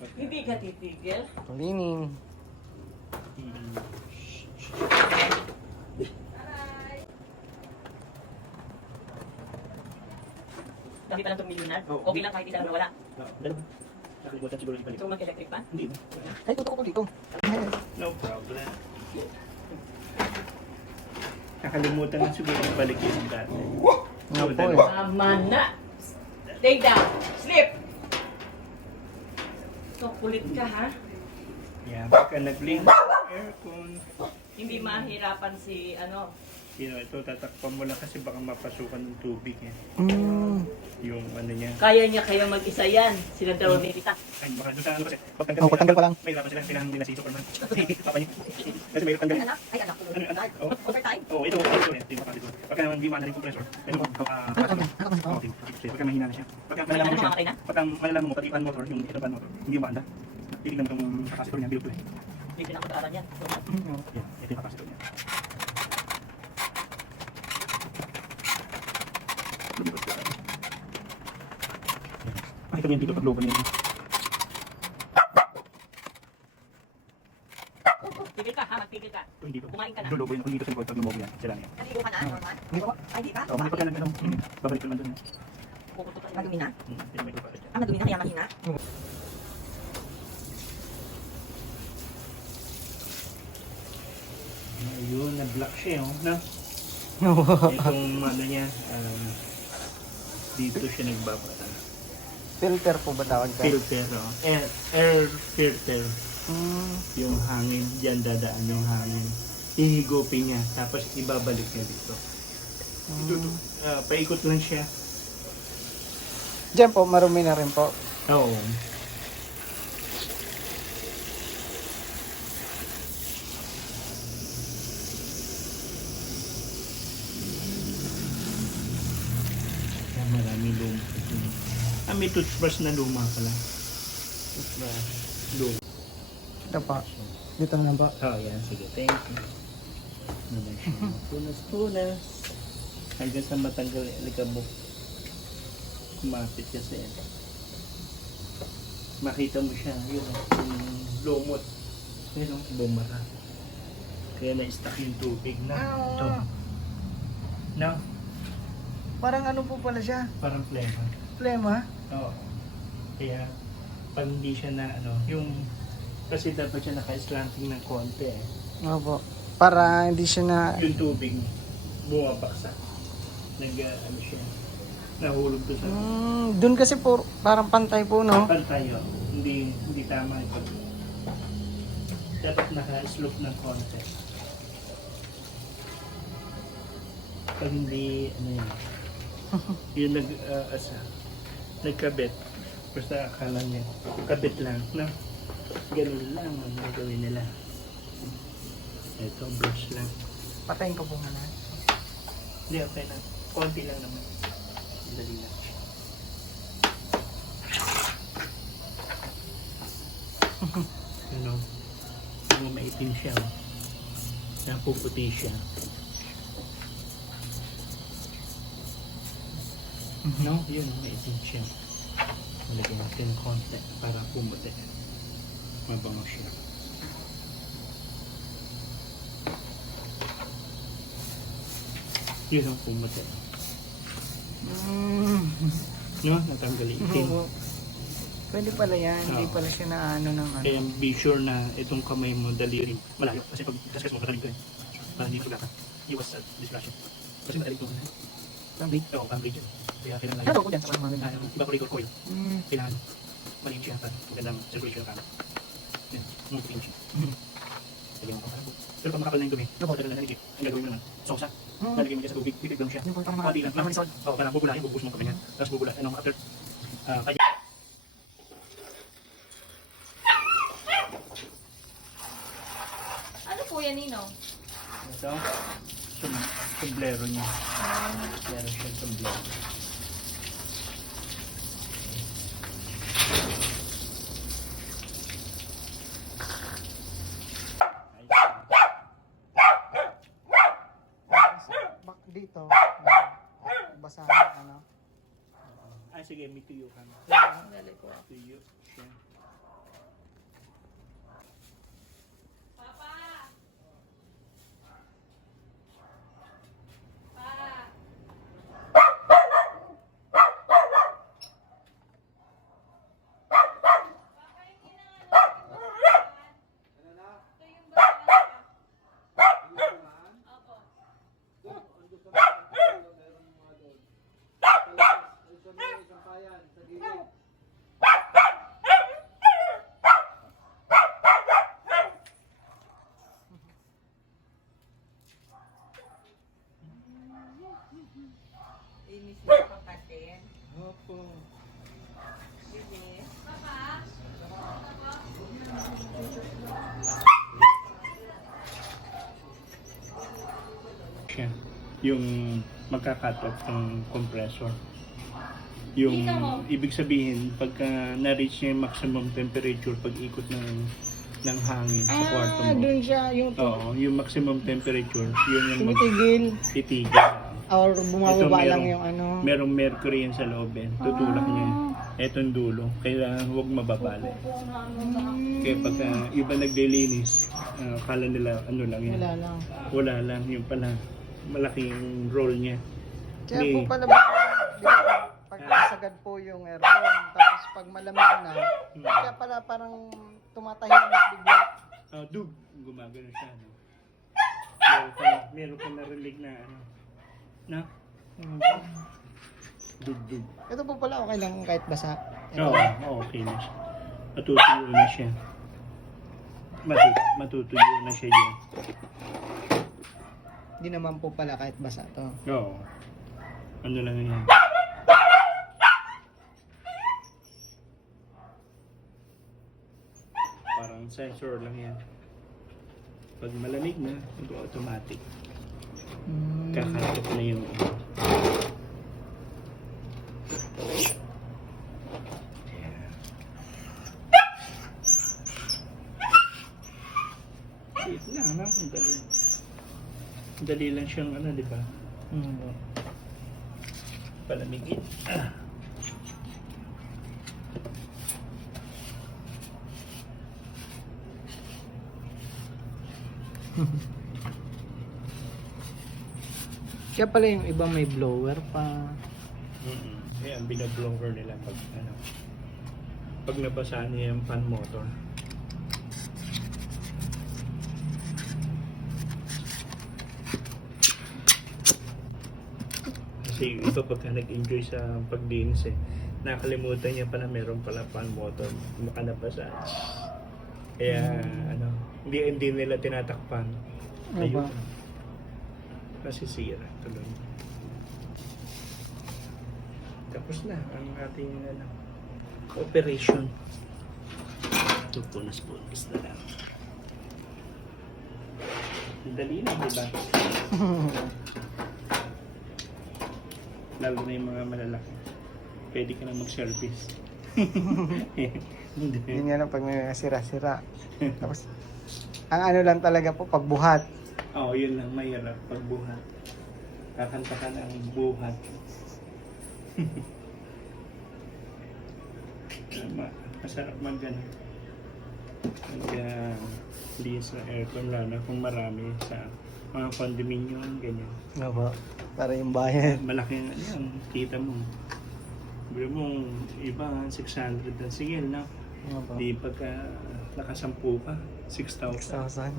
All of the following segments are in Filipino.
Hindi ka titigil. Cleaning. Dami pa lang itong milyonar. Oo. Okay lang kahit isa lang nawala. Dalawa. Nakalimutan siguro ibalik. Gusto mo mag-electric pa? Hindi na. Ay, tutok ko dito. No problem. Nakalimutan na siguro ibalik yung dati. Nga po eh. Tama na. Lay down. Sleep. So, kulit ka ha? Yan, pagka nag-blink aircon. Hindi mahirapan si ano. Ito, tatakpan mo lang kasi baka mapasukan ng tubig eh. Yung ano niya. Kaya niya kayo mag-isa yan. Sila daw ni Tita. Ay, baka doon sa ano kasi. Pagtanggal pa lang. May hirapan sila. Kailangan nila si Superman. Papa niya. Kasi may tanggal. Anak? Ay, anak. Ano yung anak? Oo. Overtime? Oo, ito. Ito yan. Ito yung pagka naman hindi maana rin compressor. Ito mo. Pagka mahina na siya. Pagka malalaman mo siya. Ano, Pagka malalaman mo, pati pan motor, yung ito pan motor, hindi maanda. Titignan mo itong capacitor niya, build ko eh. Bibili ng pag-aaral yan. Yan, ito yung capacitor niya. Makita mo yung dito pag-logo niya. Tigil ka ha, magtigil ka. Ito hindi po. Kumain ka na. Logo yun, kung dito sa likod pag-logo yan, sila na yan. Naligo ka na, normal? Hindi po. Ay, di ba? So, may pagka nag-ano, babalik ko lang doon. Puputok ka. Madumi na? Ito may kapatid. Ah, madumi na kaya mahina? Ayun, nag-block siya, oh. No? Itong ano niya, dito siya nagbabata. Filter po ba tawag ka? Filter, oh. Air filter. Hmm. Yung hangin, diyan dadaan yung hangin. Hihigupin niya, tapos ibabalik niya dito. Paikot lang siya. Diyan po, marumi na rin po. Oo. Kaya marami luma. May toothbrush na luma pala. Toothbrush. Luma. Ito po. Dito na po. Oh, yan. Sige, thank you. Naman siya. Punas-punas. Hanggang sa matanggal yung alikabok. Kumapit kasi. Makita mo siya. Yun, yung lumot. Yun, bumara. Kaya na-stuck yung tubig na. Ito. No? Parang ano po pala siya? Parang plema. Plema? Oo. Kaya, pag hindi siya na, ano, yung, kasi dapat siya naka-slanting ng konti eh. Opo. Para hindi siya na... Yung tubig, bumabaksak. Ano siya, nahulog doon sa Doon kasi po, parang pantay po, no? pantayo. Hindi tama yung pag... Dapat naka-slope ng konti. Pag hindi, ano yun, yung nagkabit, basta akala niya, kabit lang, no? Ganun lang ang gagawin nila. Ito, brush lang. Patayin ko po muna. Hindi, okay na. Konti lang naman. Dali lang siya. Ano? Kung maitim siya, oh. Napuputi siya. No? Yun, maitim siya. Malagyan natin konti para pumuti. Mabango siya. Yun ang pumuti. No? Natanggal yung itim. Pwede pala yan. Hindi Oo. pala siya na ano ng ano. Kaya be sure na itong kamay mo daliri malayo. Kasi pag kaskas mo, katalig ka eh. Para hindi ka iwas sa discussion. Kasi matalig ito. Pang-blade? Oo, pang-blade yun. Kaya kailangan Ano ko dyan sa mga ganyan? evaporator coil. Kailangan malinis siya para magandang circulation ng kanan. Yan, umutin siya. Lagyan mo pa. Pero pag makapal na yung dumi, tagal na energy, ang gagawin mo naman, sosa. Lalagyan mo siya sa tubig, bibig lang siya. Yung po parang Konti lang. Marisol. Oo, parang bubulahin, bubus mo kami yan. Tapos bubulahin, after, kaya. Ano po yan, Nino? Ito, sombrero niya. Meron siyang sombrero. Bak dito. Basa ano. Ay, sige, may tuyo ka. Dali ko. Tuyo siya. yung magka-cut off ng compressor. Yung ibig sabihin, pagka na-reach niya yung maximum temperature pag ikot ng hangin sa kwarto mo. Dun siya, yung Oo, yung maximum temperature, yun yung tumitigil. titigil. Or bumababa Ito, lang yung ano. Merong mercury yan sa loob eh. Tutulak niya. Etong dulo, kailangan huwag mababali. Kaya pagka iba naglilinis, kala nila ano lang yan. Wala lang. Wala lang, yung pala malaking role niya. Kaya May- po pala pag nasagad po yung aircon, tapos pag malamig na, kaya pala parang tumatahimik bigla. Dug, gumagano siya. No? Meron ka narinig na ano. Na? Dug. Ito po pala okay lang kahit basa. Oo, okay na siya. Matutuyo na siya. Matutuyo na siya dyan. Hindi naman po pala kahit basa to. Oo. Ano lang yan. Parang sensor lang yan. Pag malamig na, ito automatic. Kakatok na yung wait lang, no? Dali lang siyang ano, di ba? Palamigin. Kaya pala yung iba may blower pa. Ayan, binablower nila pag ano. Pag nabasa niya yung fan motor. Kasi ito pagka nag-enjoy sa pagdinis nakalimutan niya pala meron pala fan motor. Makanabasa. Kaya ano, hindi nila tinatakpan. Ayun. Kasi sira tuloy. Tapos na ang ating ano, operation. Ito punas na lang. Dali na, di ba? Lalo na yung mga malalaki. Pwede ka na mag-service. Yun nga lang pag may sira-sira. Tapos, ang ano lang talaga po, pagbuhat. Oo, yun lang mahirap pagbuhat. Kakanta ka ng buhat. Masarap mag-ano. Linis ng aircon lalo kung marami sa mga condominium, ganyan. Nga ba? Para yung bayan. Malaking ano yan, kita mo. Sabi mo, iba 600 na sige na. Nga ba? Di pagka nakasampu ka, 6,000. 6,000.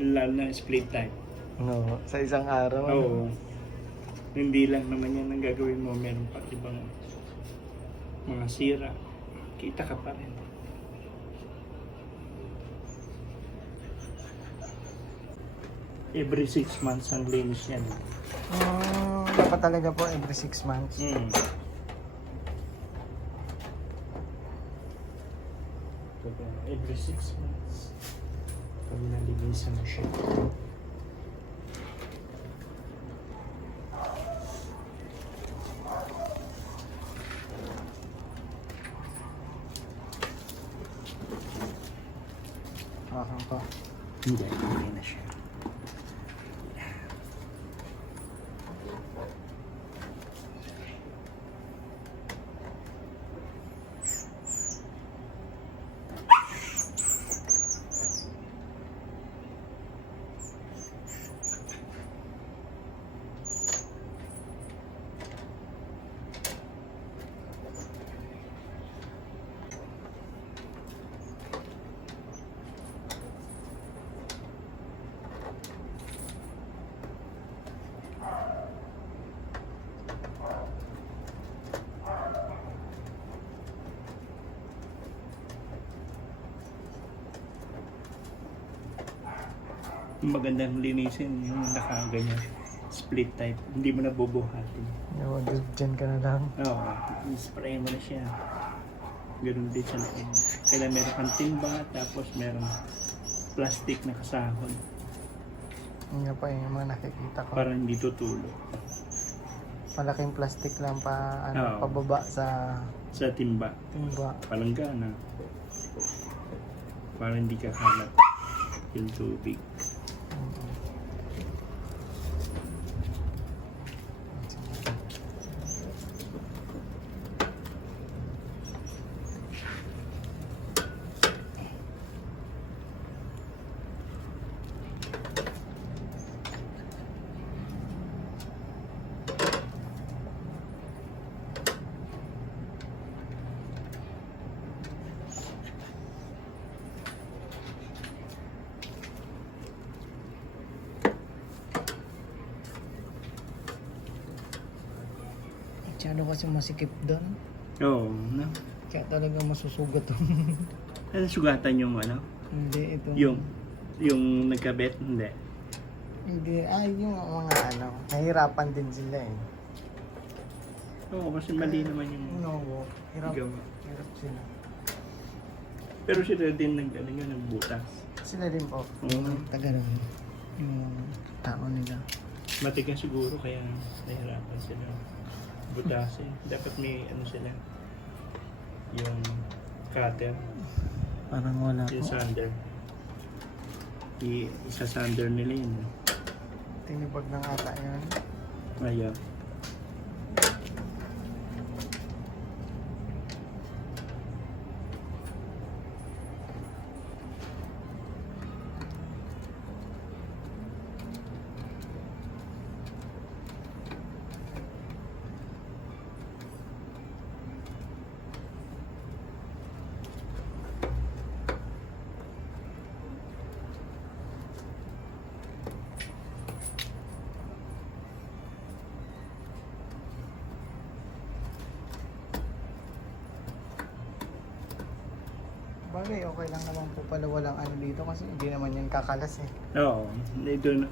Lalo na split type. No, sa isang araw. Oo. Hindi lang naman yan ang gagawin mo. Meron pa ibang mga sira. Kita ka pa rin. Every 6 months ang linis yan. Dapat talaga po every 6 months. Every 6 months. Pag nalinisan mo siya. Okay po. Hindi na siya. Magandang linisin yung nakaganyan split type, hindi mo na bubuhatin. Dyan ka na lang. Oo, spray mo na siya. Ganun din siya. Kailan meron kang timba, tapos meron plastic na kasahon. Yun nga pa yung mga nakikita ko. Para hindi tutulog. Malaking plastic lang pa, ano, Oo. pababa sa Sa timba. timba. Palanggana. Para hindi kakalat yung tubig. Masyado kasi masikip doon. Oo. No? Kaya talaga masusugat to. Ano sugatan yung ano? Hindi, ito. Yung nagkabet? Hindi. Hindi, yung mga ano, nahirapan din sila eh. Oo, kasi mali naman yung No, hirap, gawa. hirap sila. Pero sila din nagbutas. Sila din po. Oo. Taga rin. Yung tao nila. Matigas siguro kaya nahirapan sila. Butasin. Dapat may ano sila. Yung cutter. Parang wala Yung po. sander. Isa-sander nila yun. Tinibag ng ata yun. Ayaw. Bagay, okay lang naman po pala walang ano dito kasi hindi naman yan kakalas eh. Oo.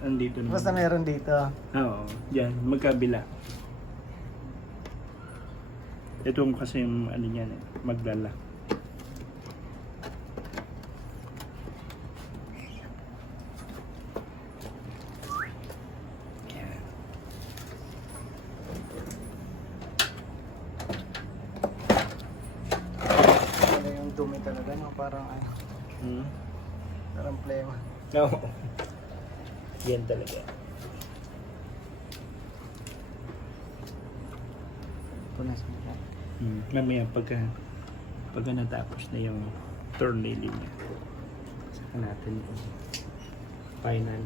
Andito na. Basta meron dito. Oo. Diyan. Magkabila. Itong kasi yung ano yan eh. Maglala. Yan. Wala yung dumi talaga, no? Parang ano, Hmm? parang plema. Oo. Yan talaga. Ito na siya. Mamaya pagka natapos na yung tornilyo niya, saka natin yung final.